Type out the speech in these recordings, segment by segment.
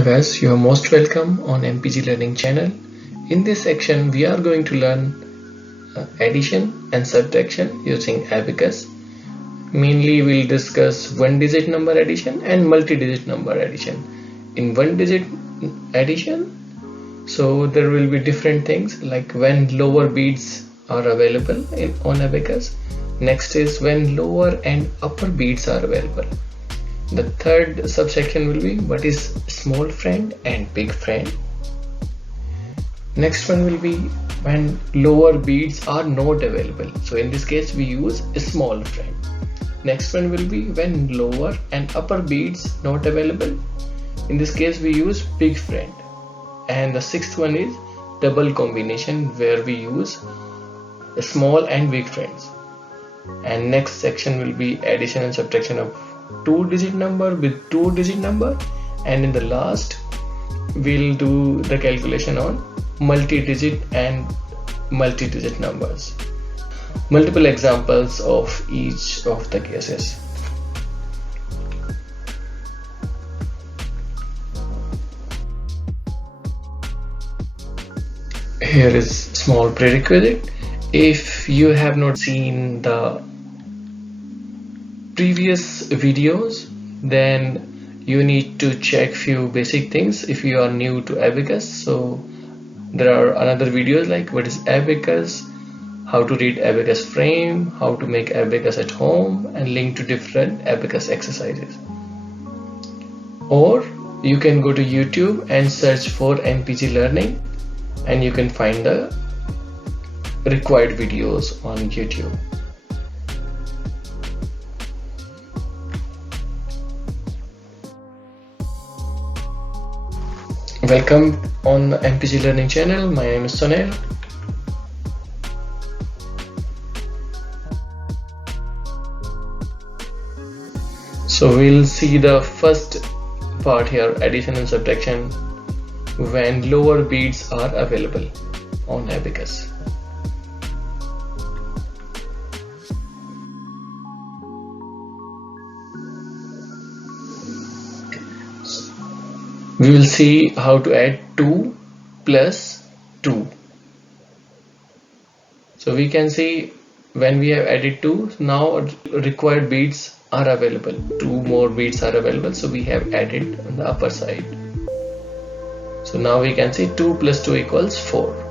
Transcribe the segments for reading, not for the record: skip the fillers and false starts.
Hello guys, you are most welcome on MPGLearning channel. In this section we are going to learn addition and subtraction using Abacus. Mainly we'll discuss one-digit number addition and multi-digit number addition. In one-digit addition, so there will be different things like when lower beads are available on Abacus. Next is when lower and upper beads are available. The third subsection will be what is small friend and big friend. Next one will be when lower beads are not available. So in this case we use a small friend. Next one will be when lower and upper beads not available. In this case we use big friend. And the sixth one is double combination where we use small and big friends. And next section will be addition and subtraction of two-digit number with two-digit number, and in the last we'll do the calculation on multi-digit and multi-digit numbers. Multiple examples of each of the cases. Here is small prerequisite. If you have not seen the previous videos, then you need to check few basic things if you are new to Abacus. So there are another videos like what is Abacus, how to read Abacus frame, how to make Abacus at home, and link to different Abacus exercises. Or you can go to YouTube and search for MPGLearning and you can find the required videos on YouTube. Welcome on MPGLearning channel. My name is Sunil. So we'll see the first part here, addition and subtraction when lower beads are available on Abacus. We will see how to add 2 plus 2. So we can see when we have added 2, now required beads are available. 2 more beads are available, so we have added on the upper side. So now we can see 2 plus 2 equals 4.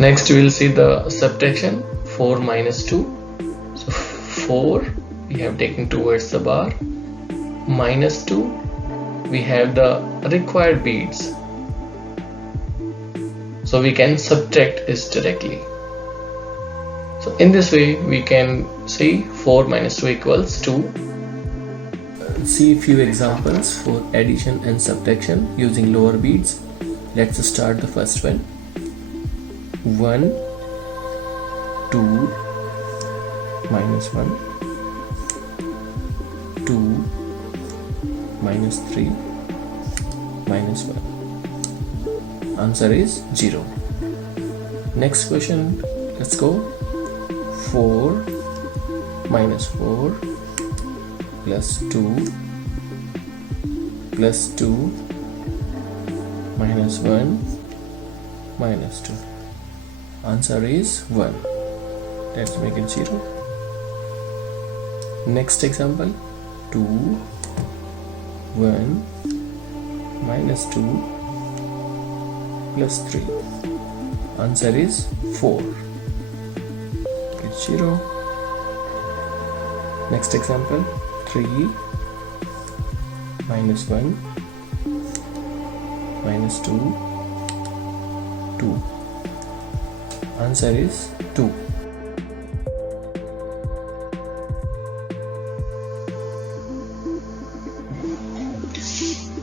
Next we will see the subtraction, 4 minus 2. So 4 we have taken towards the bar, minus 2 we have the required beads. So we can subtract this directly. So in this way we can see 4 minus 2 equals 2. See a few examples for addition and subtraction using lower beads. Let's start the first one. 1, 2, minus 1, 2, minus 3, minus 1. Answer is 0. Next question, let's go. 4 minus 4 plus 2 plus 2 minus 1 minus 2. Answer is 1. Let's make it 0. Next example, 2, 1, minus 2, plus 3. Answer is 4. It's 0. Next example, 3, minus 1, minus 2, 2. Answer is 2.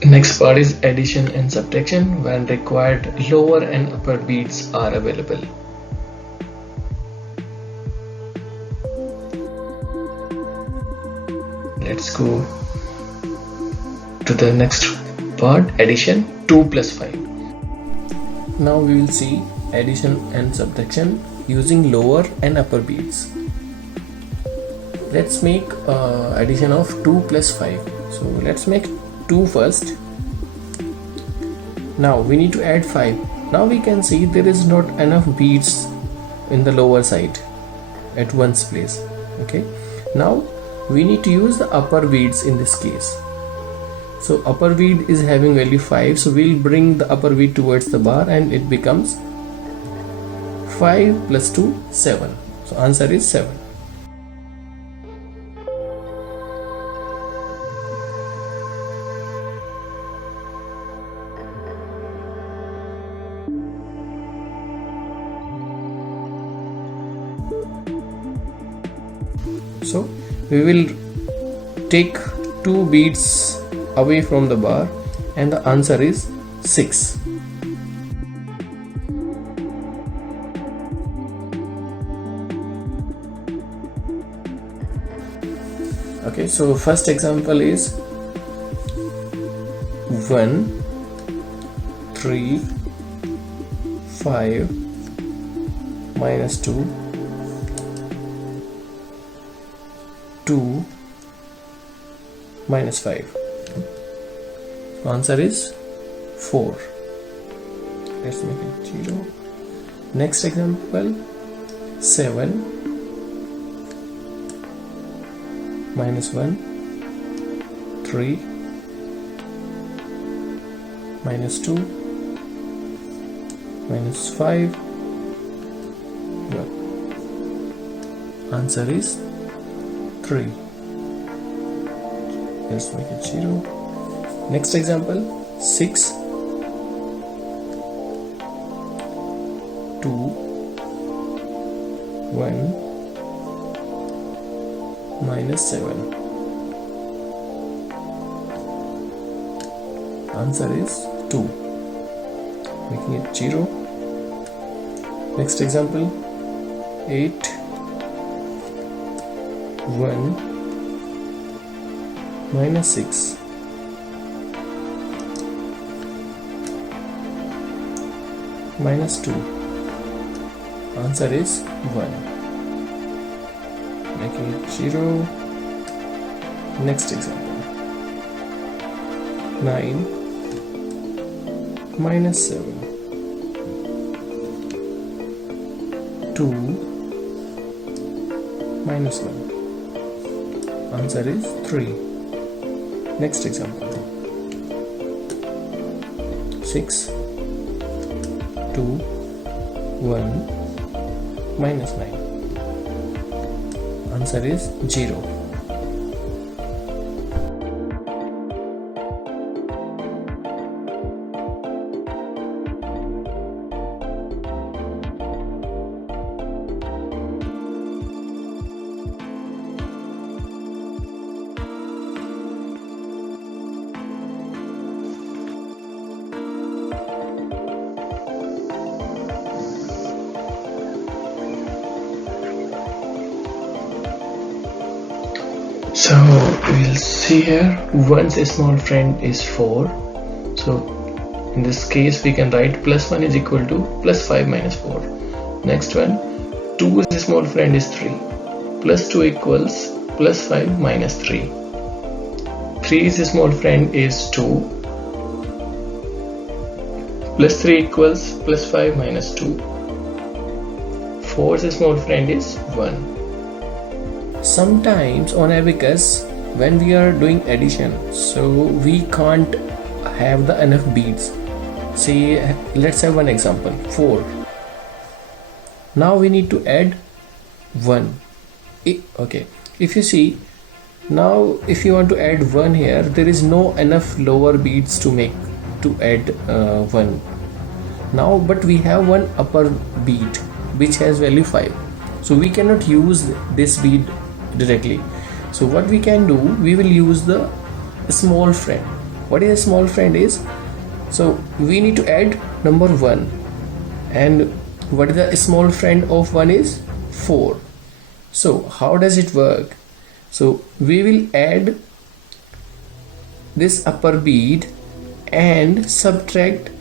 Next part is addition and subtraction when required lower and upper beads are available. Let's go to the next part, addition, 2 plus 5. Now we will see addition and subtraction using lower and upper beads. Let's make addition of 2 plus 5. So let's make 2 first. Now we need to add 5. Now we can see there is not enough beads in the lower side at one's place. Okay, now we need to use the upper beads in this case. So upper bead is having value 5, so we'll bring the upper bead towards the bar and it becomes 5 plus 2, 7. So answer is 7. So we will take 2 beads away from the bar and the answer is 6. Okay, so first example is 1, 3, 5, minus 2, 2, minus 5. Answer is 4. Let's make it 0. Next example, 7 minus 1, 3 minus 2 minus 5, 1. Answer is 3. Let's make it 0. Next example, 6, 2, one, minus 7. Answer is 2. Making it 0. Next example, 8, 1, minus 6. Minus 2. Answer is 1. Making it 0. Next example, 9 minus 7. 2 minus 1. Answer is 3. Next example, 6, 2, 1, minus 9. Answer is 0. So we'll see here, 1's small friend is 4. So in this case we can write plus 1 is equal to plus 5 minus 4. Next one, 2's small friend is 3. Plus 2 equals plus 5 minus 3. 3's small friend is 2. Plus 3 equals plus 5 minus 2. 4's small friend is 1. Sometimes on Abacus, when we are doing addition, so we can't have the enough beads. Say, let's have one example, 4. Now we need to add 1. Okay, if you see, now if you want to add 1 here, there is no enough lower beads to add 1. Now, but we have one upper bead which has value 5. So we cannot use this bead directly. So what we can do, we will use the small friend. What is a small friend is, so we need to add number 1, and what is the small friend of 1 is 4. So how does it work? So we will add this upper bead and subtract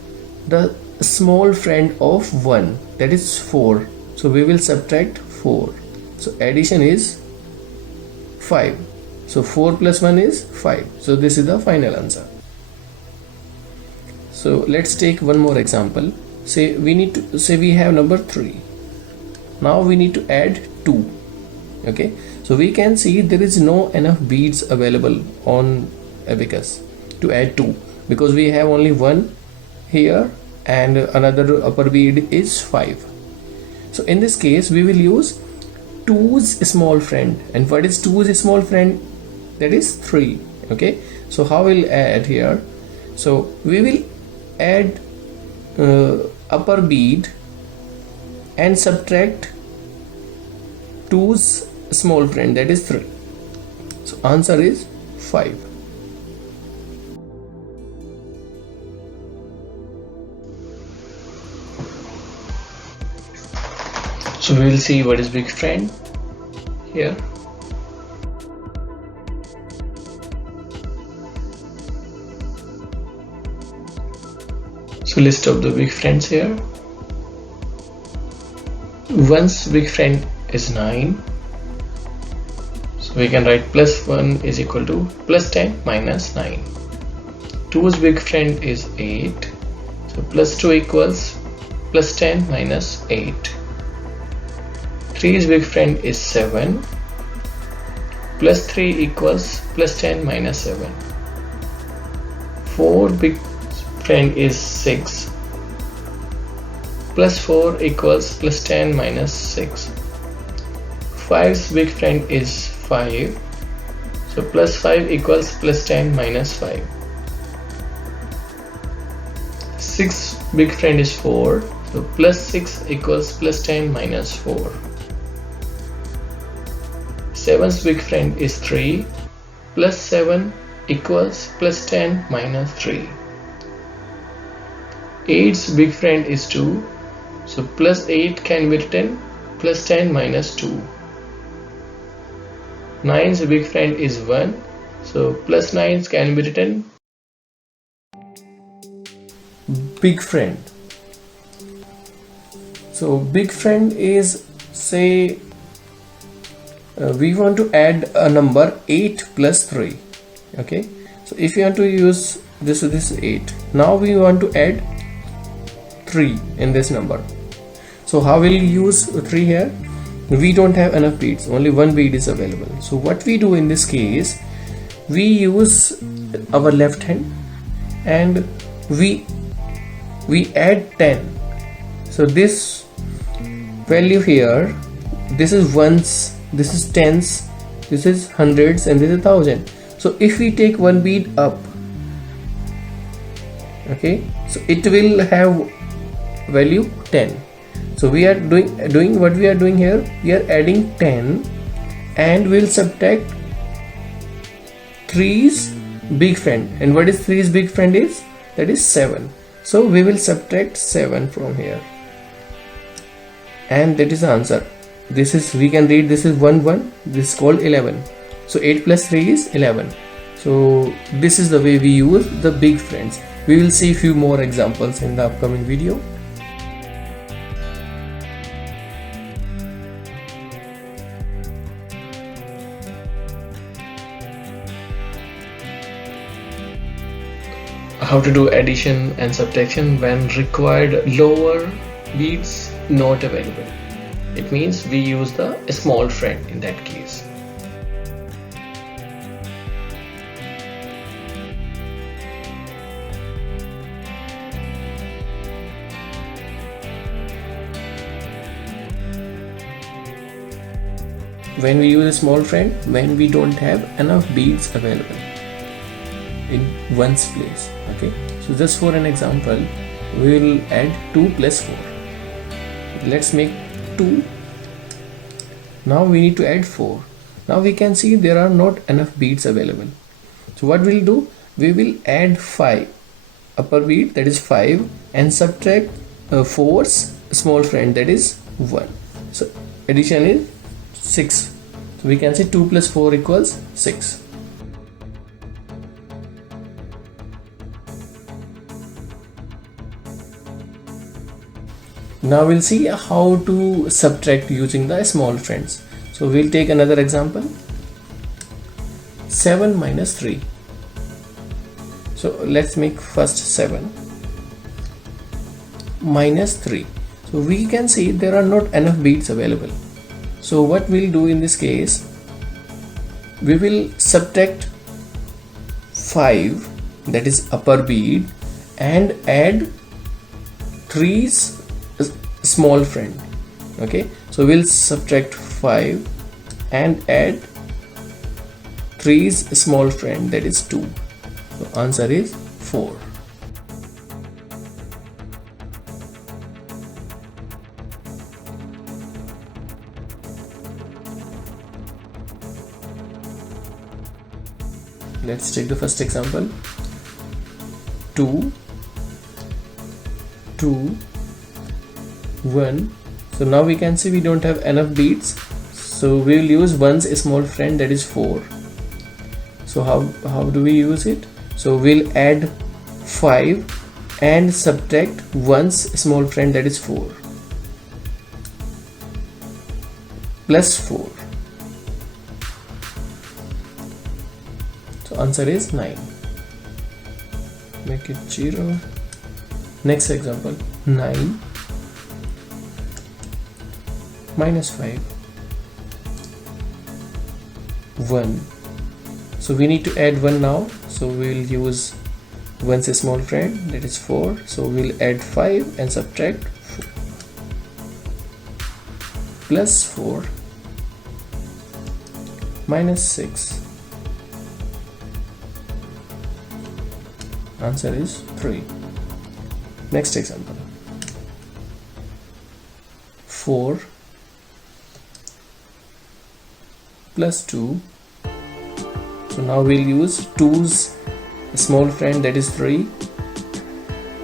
the small friend of 1, that is 4. So we will subtract 4. So addition is 5. So 4 plus 1 is 5. So this is the final answer. So let's take one more example. Say we have number 3. Now we need to add 2. Okay, so we can see there is no enough beads available on Abacus to add 2, because we have only 1 here and another upper bead is 5. So in this case we will use 2's small friend. And what is 2's small friend? That is 3. Okay, so how we'll add here? So we will add upper bead and subtract 2's small friend, that is 3. So answer is 5. So we will see what is big friend here. So list of the big friends here. 1's big friend is 9. So we can write plus 1 is equal to plus 10 minus 9. 2's big friend is 8. So plus 2 equals plus 10 minus 8. 3's big friend is 7. Plus 3 equals plus 10 minus 7. 4 big friend is 6. Plus 4 equals plus 10 minus 6. 5's big friend is 5. So plus 5 equals plus 10 minus 5. 6's big friend is 4. So plus 6 equals plus 10 minus 4. 7's big friend is 3. Plus 7 equals plus 10 minus 3. 8's big friend is 2. So plus 8 can be written plus 10 minus 2. 9's big friend is 1. So plus 9 can be written big friend. So big friend is, say we want to add a number 8 plus 3. Okay, so if you want to use this 8, now we want to add 3 in this number. So how will you use 3 here? We don't have enough beads, only 1 bead is available. So what we do in this case, we use our left hand and we add 10. So this value here, this is ones, this is tens, this is hundreds, and this is 1000. So if we take 1 bead up, okay, so it will have value 10. So we are doing what we are doing here, we are adding 10 and we'll subtract 3's big friend. And what is 3's big friend is? That is 7. So we will subtract 7 from here, and that is the answer. This is, we can read, this is 1 1, this is called 11. So 8 plus 3 is 11. So this is the way we use the big friends. We will see few more examples in the upcoming video. How to do addition and subtraction when required lower beads not available. It means we use the small friend in that case. When we use a small friend, when we don't have enough beads available in one's place. Okay, so just for an example, we will add 2 plus 4. Let's make 2. Now we need to add 4. Now we can see there are not enough beads available. So what we'll do, we will add 5 upper bead, that is 5, and subtract 4's small friend, that is 1. So addition is 6. So we can say 2 plus 4 equals 6. Now we'll see how to subtract using the small friends. So we'll take another example. 7 minus 3. So let's make first 7 minus 3. So we can see there are not enough beads available. So what we'll do in this case, we will subtract 5, that is upper bead, and add 3's small friend. Okay, so we'll subtract 5 and add 3's small friend, that is 2. So answer is 4. Let's take the first example. 2, 2, 1. So now we can see we don't have enough beads, so we will use 1's small friend, that is 4. So how do we use it? So we'll add 5 and subtract 1's small friend, that is 4, plus 4. So answer is 9. Make it 0. Next example, 9 minus 5, 1. So we need to add 1 now, so we will use 1's small friend, that is 4. So we'll add 5 and subtract 4, plus 4, minus 6. Answer is 3. Next example, 4 plus 2. So now we'll use 2's small friend, that is 3.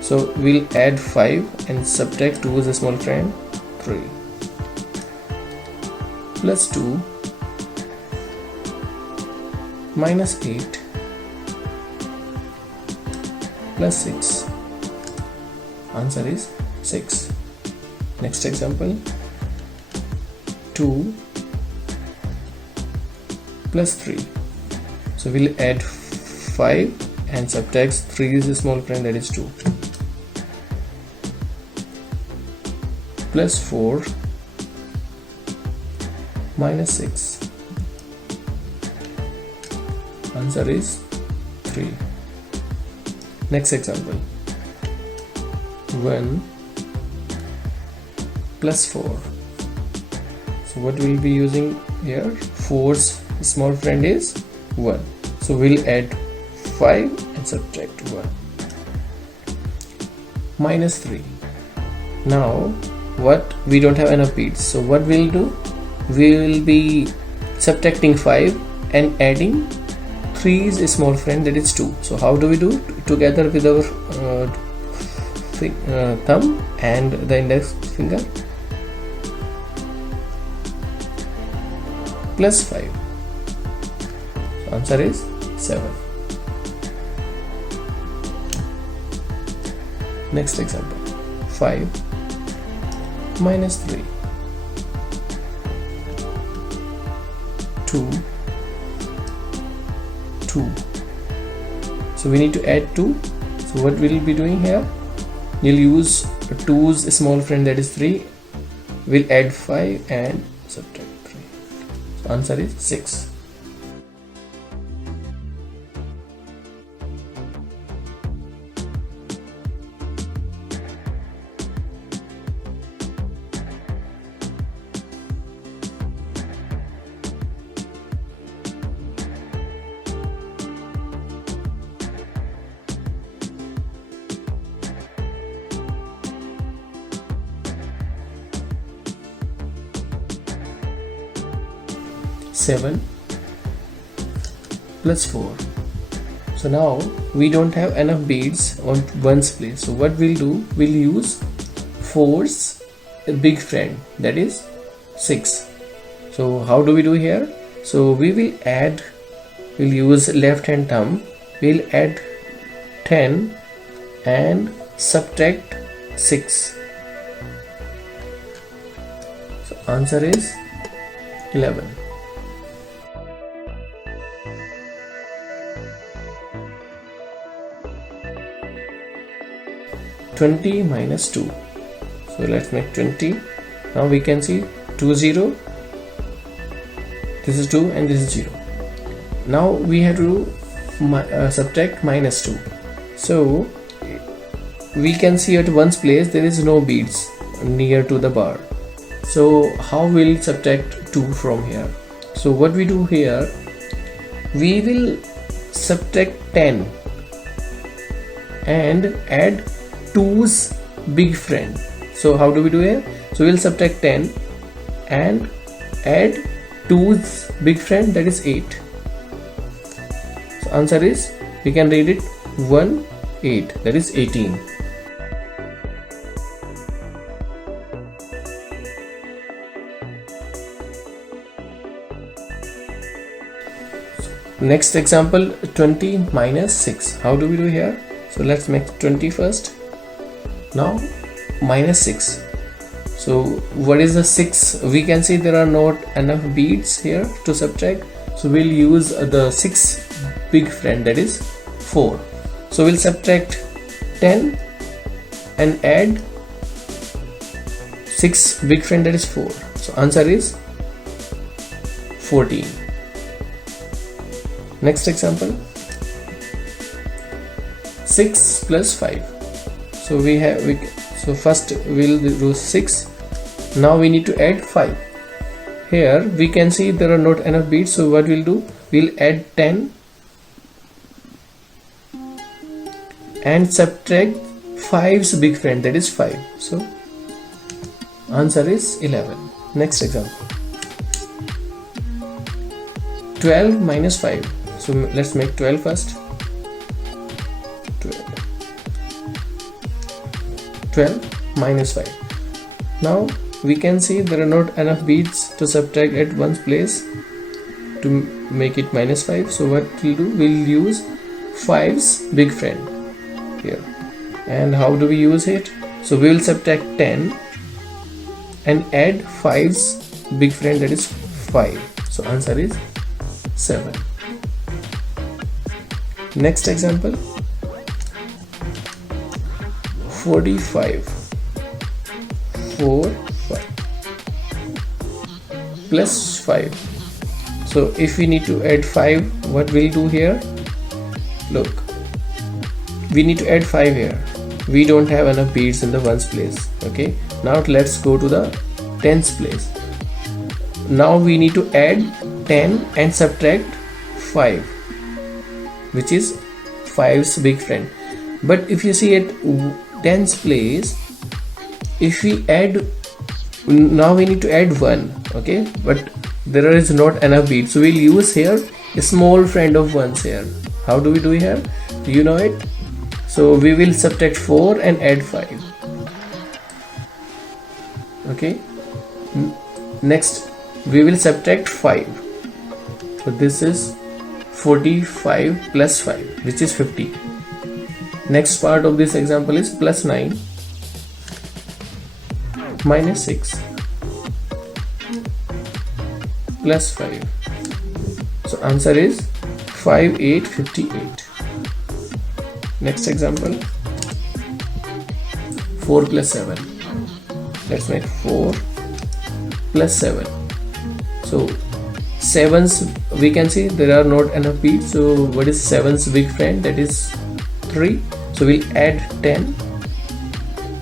So we'll add 5 and subtract 2's small friend, 3, plus 2, minus 8, plus 6. Answer is 6. Next example, 2 plus 3. So we'll add 5 and subtract 3's small friend, that is 2, plus 4, minus 6. Answer is 3. Next example, 1 plus 4. So what we'll be using here, 4's small friend is 1. So we'll add 5 and subtract 1, minus 3. Now what, we don't have enough beads, so what we'll do, we will be subtracting 5 and adding 3's small friend, that is 2. So how do we do? Together with our thumb and the index finger, plus 5. So answer is 7. Next example, 5 minus 3, 2, 2. So we need to add 2. So what we'll be doing here, we'll use 2's small friend, that is 3. We'll add 5 and subtract 3. So answer is 6. Seven plus 4. So now we don't have enough beads on 1's place. So what we'll do, we'll use 4's big friend, that is 6. So how do we do here? So we will add, we'll use left hand thumb, we'll add 10 and subtract 6. answer is 11. (20 minus 2). So let's make 20. Now we can see 2 0. This is 2 and this is 0. Now we have to subtract minus 2. So we can see at one's place there is no beads near to the bar. So how will subtract 2 from here? So what we do here, we will subtract 10 and add 2's big friend. So how do we do here? So we'll subtract 10 and add 2's big friend, that is 8. So answer is, we can read it 1 8, that is 18. Next example, 20 minus 6. How do we do here? So let's make 20 first. Now minus 6. So what is the 6? We can see there are not enough beads here to subtract. So we'll use the 6 big friend, that is 4. So we'll subtract 10 and add 6 big friend, that is 4. So answer is 14. Next example, 6 plus 5. So so first we'll do 6. Now we need to add 5. Here we can see there are not enough beads. So what we'll do, we'll add 10 and subtract 5's big friend, that is 5. So answer is 11. Next example, 12 minus 5. So let's make 12 first. 12 minus 5. Now we can see there are not enough beads to subtract at one's place to make it minus 5. So what we'll do, we'll use 5's big friend here. And how do we use it? So we will subtract 10 and add 5's big friend, that is 5. So answer is 7. Next example, 45 plus 5. So if we need to add 5, what we'll do here, look, we need to add 5 here. We don't have enough beads in the ones place. Okay, now let's go to the tens place. Now we need to add 10 and subtract 5, which is 5's big friend. But if you see at tens place, if we add, now we need to add 1, okay, but there is not enough beads, so we'll use here a small friend of 1s here. How do we do here? You know it. So we will subtract 4 and add 5. Okay, next we will subtract 5. So this is 45 plus 5, which is 50. Next part of this example is plus 9 minus 6 plus 5. So answer is 5 8 58. Next example, 4 plus 7. Let's make 4 plus 7. So 7's, we can see there are not enough beads. So what is 7's big friend? That is 3. So we'll add 10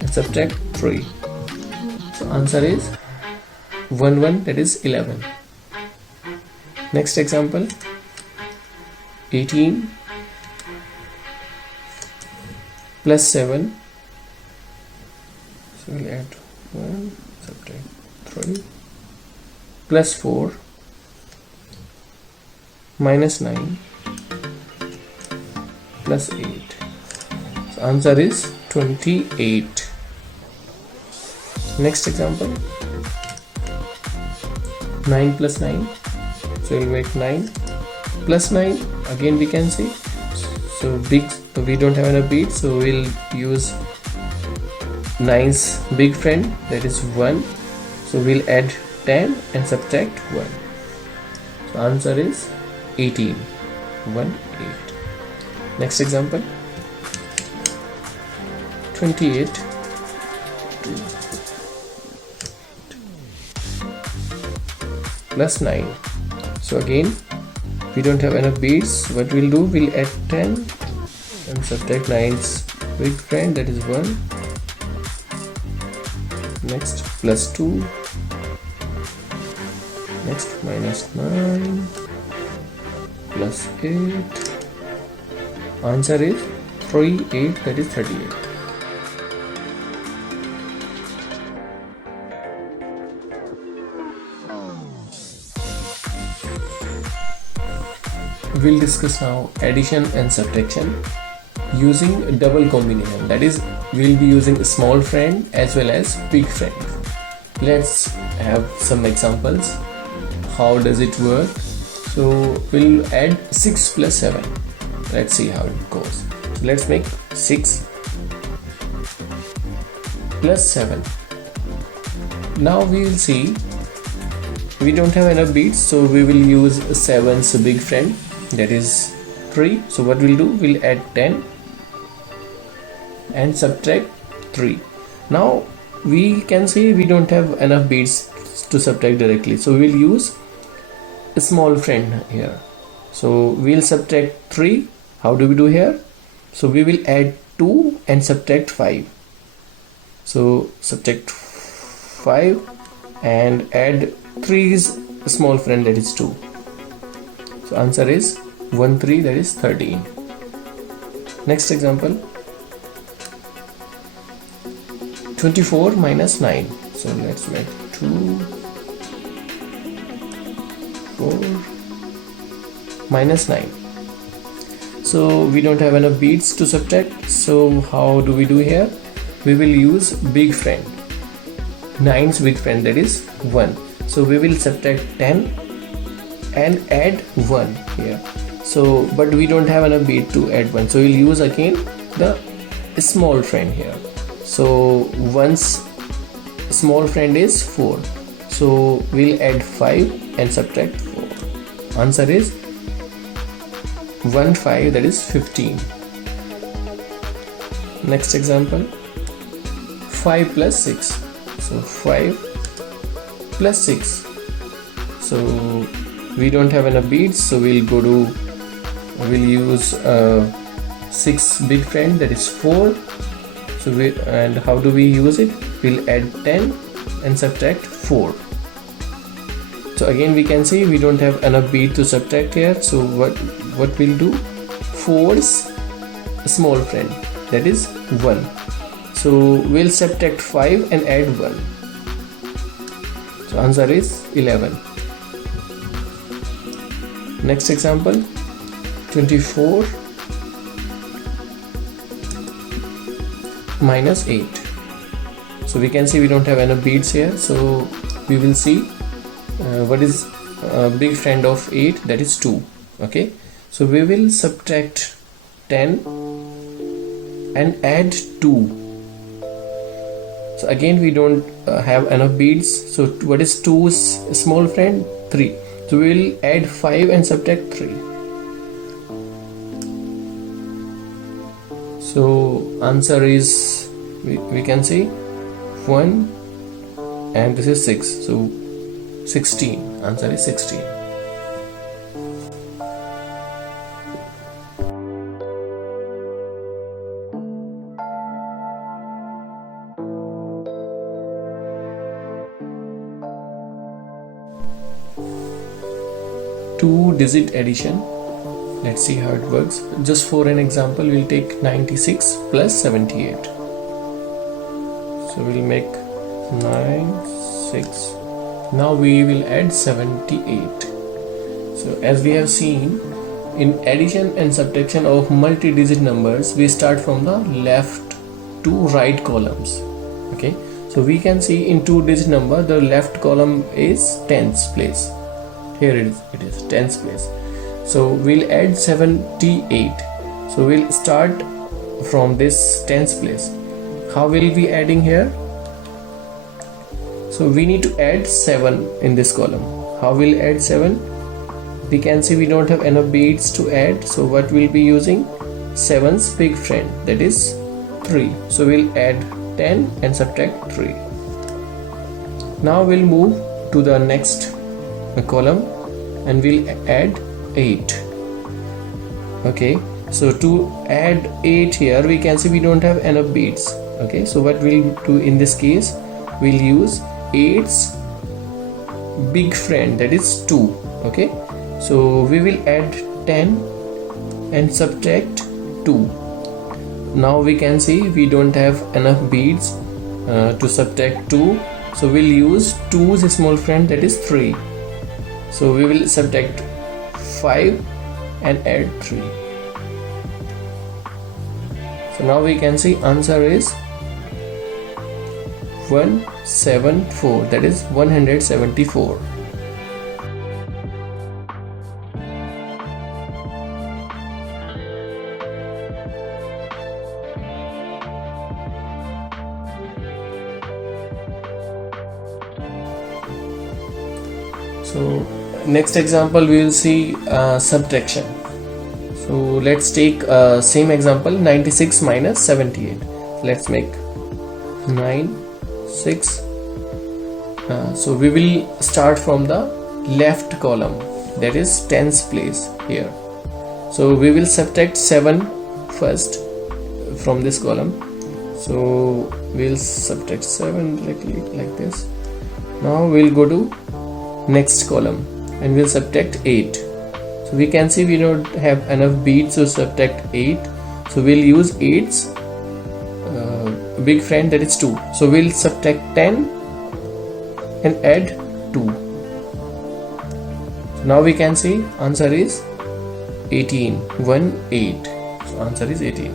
and subtract 3. So answer is 1 1, that is 11. Next example, 18 plus 7. So we'll add 1, subtract 3, plus 4 minus 9 plus 8. So answer is 28. Next example, 9 plus 9. So we'll make 9 plus 9. Again we can see, so we don't have enough beads, so we'll use 9's big friend, that is 1. So we'll add 10 and subtract 1. So answer is 18. 1 8. Next example, 28 plus 9. So again we don't have enough beads. What we'll do, we'll add 10 and subtract 9's big friend, that is 1. Next plus 2. Next minus 9 plus 8. Answer is 3 8, that is 38. We'll discuss now addition and subtraction using double combination, that is we'll be using small friend as well as big friend. Let's have some examples. How does it work? So we'll add 6 plus 7. Let's see how it goes. So let's make 6 plus 7. Now we will see we don't have enough beads, so we will use 7's big friend, that is 3. So what we'll do, we'll add 10 and subtract 3. Now we can see we don't have enough beads to subtract directly, so we'll use a small friend here. So we'll subtract 3. How do we do here? So we will add 2 and subtract 5. So subtract 5 and add 3's small friend, that is 2. So answer is 1 3, that is 13. Next example, 24 minus 9. So let's make 2 4 minus 9. So we don't have enough beads to subtract, so how do we do here? We will use big friend, 9's big friend, that is 1. So we will subtract 10 and add 1 here. So but we don't have enough bead to add 1, so we'll use again the small friend here. So 1's small friend is 4, so we'll add 5 and subtract 4. Answer is 1 5, that is 15. Next example, 5 plus 6. So 5 plus 6. So we don't have enough beads, so we'll use 6 big friend, that is 4. So and how do we use it? We'll add 10 and subtract 4. So again we can see we don't have enough bead to subtract here, so what we'll do, 4's small friend, that is 1. So we'll subtract 5 and add 1. So answer is 11. Next example, 24 minus 8. So we can see we don't have enough beads here, so we will see what is big friend of 8, that is 2. Okay, so we will subtract 10 and add 2. So again we don't have enough beads, so what is 2's small friend? 3. So we will add 5 and subtract 3. So answer is, we can see 1 and this is 6, so 16. Answer is 16. Two-digit addition. Let's see how it works. Just for an example, we'll take 96 plus 78. So we'll make 96. Now we will add 78. So as we have seen, in addition and subtraction of multi-digit numbers, we start from the left to right columns. Okay, so we can see in two-digit number, the left column is tens place. Here it is tens place. So we'll add 78. So we'll start from this tens place. How will we be adding here? So we need to add 7 in this column. How will add 7? We can see we don't have enough beads to add, so what we'll be using? 7's big friend, that is 3. So we'll add 10 and subtract 3. Now we'll move to the next column and we'll add 8. Okay, so to add 8 here, we can see we don't have enough beads. Okay, so what we'll do in this case, we'll use 8's big friend, that is 2. Okay, so we will add 10 and subtract 2. Now we can see we don't have enough beads to subtract 2, so we'll use 2's small friend, that is 3. So we will subtract 5 and add 3. So now we can see answer is 174, that is 174. So next example we will see subtraction. So let's take same example, 96 minus 78. Let's make 96. So we will start from the left column, that is tens place here. So we will subtract 7 first from this column. So we'll subtract 7 like this. Now we'll go to next column and we'll subtract 8. So we can see we don't have enough beads to subtract 8, so we'll use 8's big friend, that is 2. So we'll subtract 10 and add 2. So now we can see answer is 18. 1 8. So answer is 18.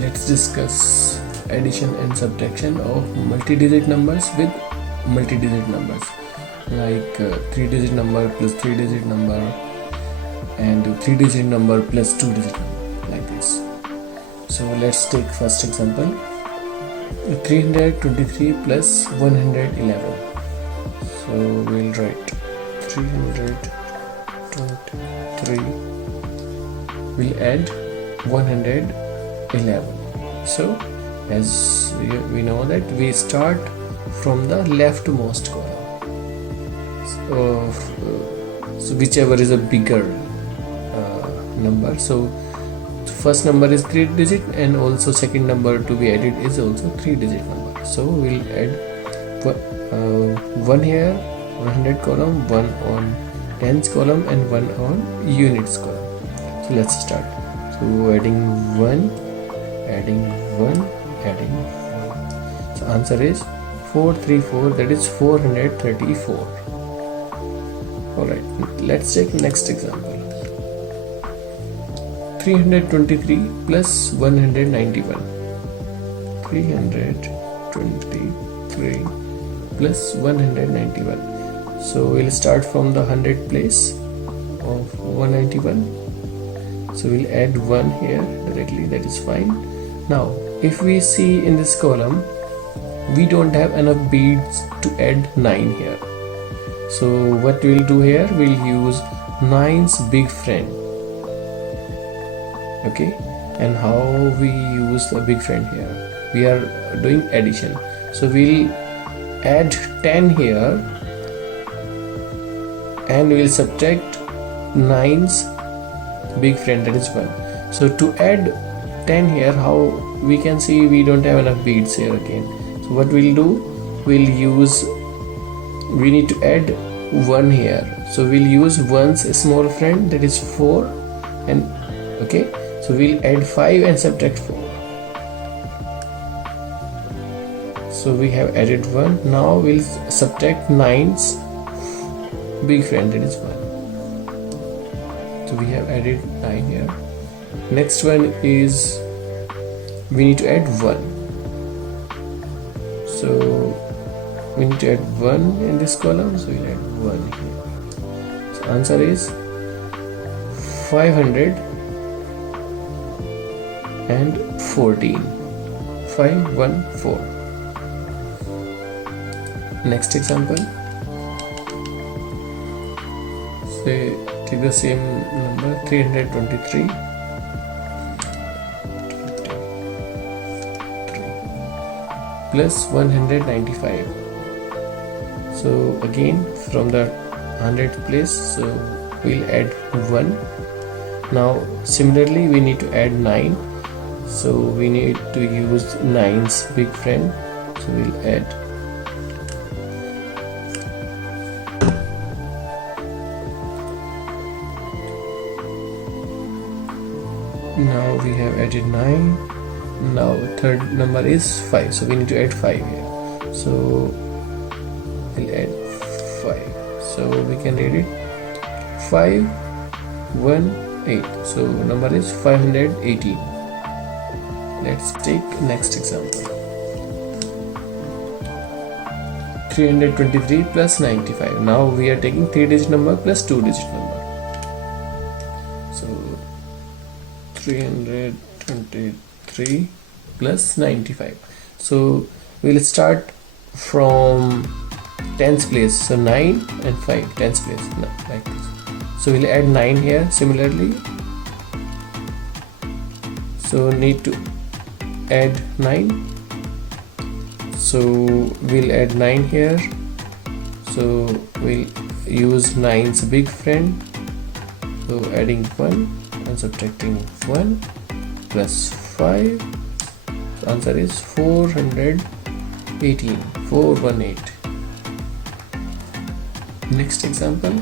Let's discuss addition and subtraction of multi-digit numbers with multi-digit numbers, like 3-digit number plus 3-digit number and 3-digit number plus 2-digit number, like this. So let's take first example, 323 plus 111. So we'll write 323, we'll add 111. So as we know that we start from the leftmost column, so whichever is a bigger number. So first number is 3-digit and also second number to be added is also 3-digit number. So we'll add 1 here, 100 column, 1 on tens column and 1 on units column. So let's start. So adding 1, adding 1, adding 1. So answer is 434, that is 434. Alright, let's take next example. 323 plus 191. 323 plus 191. So we'll start from the 100 place of 191. So we'll add 1 here directly, that is fine. Now if we see in this column, we don't have enough beads to add 9 here. So what we'll do here, we'll use 9's big friend. Okay, and how we use the big friend here? We are doing addition. So we'll add 10 here and we'll subtract 9's big friend, that is 1. So to add 10 here, how we can see we don't have enough beads here again. So what we'll do, we need to add 1 here. So we'll use 1's small friend, that is 4, and okay, so we'll add 5 and subtract 4. So we have added 1. Now we'll subtract 9's big friend, that is 1. So we have added 9 here. Next one is we need to add 1. So we need to add 1 in this column, so we'll add 1 here. So answer is 514. 514. Next example, say take the same number 323 plus 195. So again from the 100th place, so we'll add 1. Now similarly we need to add 9, so we need to use 9's big friend, so we'll add now we have added 9. Now third number is 5, so we need to add 5 here, so we'll add 5, so we can read it 518, so number is 518. Let's take next example, 323 plus 95. Now we are taking 3-digit number plus 2-digit number, so 323 plus 95. So we'll start from 10th place, so 9 and 5, 10th place, like this. So we'll add 9 here similarly, so need to add 9, so we'll add 9 here, so we'll use 9's big friend, so adding 1 and subtracting 1 plus 5, so answer is 418. 418. Next example,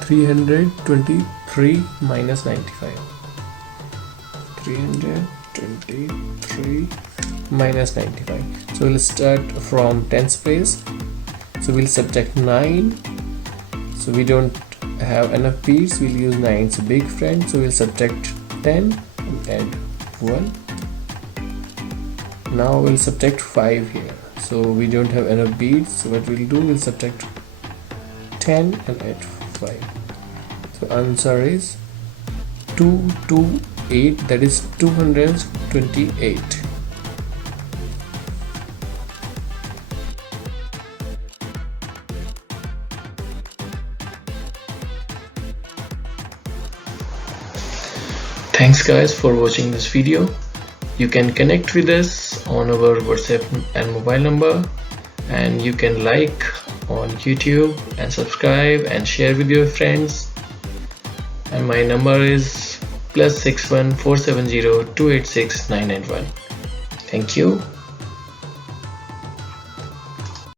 323 minus 95. 323 minus 95. So we'll start from 10th place, so we'll subtract 9, so we don't have enough beads, we'll use 9's big friend, so we'll subtract 10 and add 1. Now we'll subtract 5 here, so we don't have enough beads, so what we'll do, we'll subtract 10 and add 5. So answer is 228, that is 228. Thanks guys for watching this video. You can connect with us on our WhatsApp and mobile number, and you can like on YouTube and subscribe and share with your friends. And my number is +61 470 286 991. Thank you.